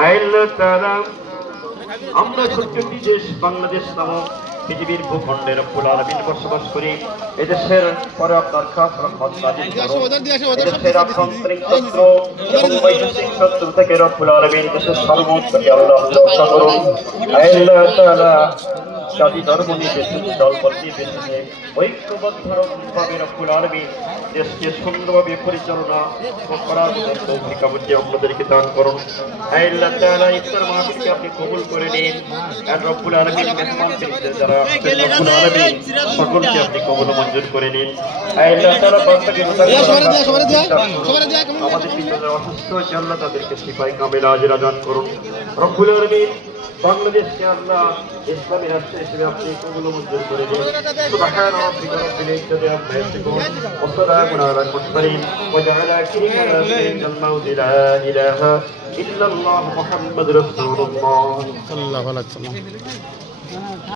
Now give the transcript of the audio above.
আল্লাহ তাআলা আমরা ছোট্ট একটি দেশ বাংলাদেশ নামক পৃথিবীর ভূখণ্ডে রব্বুল আলামিন বসবাস করি। এদেশের পরে আপনার খাস রহমত নাজিল করুন। এদেশের আভ্যন্তরীণ শত্রু এবং বৈদেশিক শত্রু থেকে রব্বুল আলামিন দেশের সর্বোচ্চকে আল্লাহ রক্ষা করুন। আল্লাহ তাআলা জাতি ধর্ম নির্বিশেষে দলবল নির্বিশেষে ঐক্যবদ্ধভাবে রব্বুল আলামিন দেশকে সুন্দরভাবে পরিচালনা করার মতো তৌফিক আপনাদেরকে দান করুন। আল্লাহ তাআলা ইফতার মাহফিলকে আপনি কবুল করে নিন। আর রব্বুল আলামিন মেহমানদেরকে যারা রব্বুল আলামিন সকলকে আপনি কবুল মঞ্জুর করে নিন। আল্লাহ তাআলা বান্দাকে আমাদের পিতারা অসুস্থ হয়েছে, আল্লাহ তাদেরকে শিফায়ে কামিলা আজরা দান করুন। রব্বুল আলামিন বাংলাদেশকে আল্লাহ ইসলামী রাষ্ট্র হিসেবে আপনি কবুল মঞ্জুর করে দিন। সুবহান রাব্বিকা রাব্বিল ইজ্জাতি আম্মা ইয়াসিফুন ওয়া সালামুন আলাল মুরসালিন ওয়া জাআলা আখিরা কালিমাতিল লা ইলাহা ইল্লাল্লাহু মুহাম্মাদুর রাসূলুল্লাহ সাল্লাল্লাহু আলাইহি ওয়াসাল্লাম।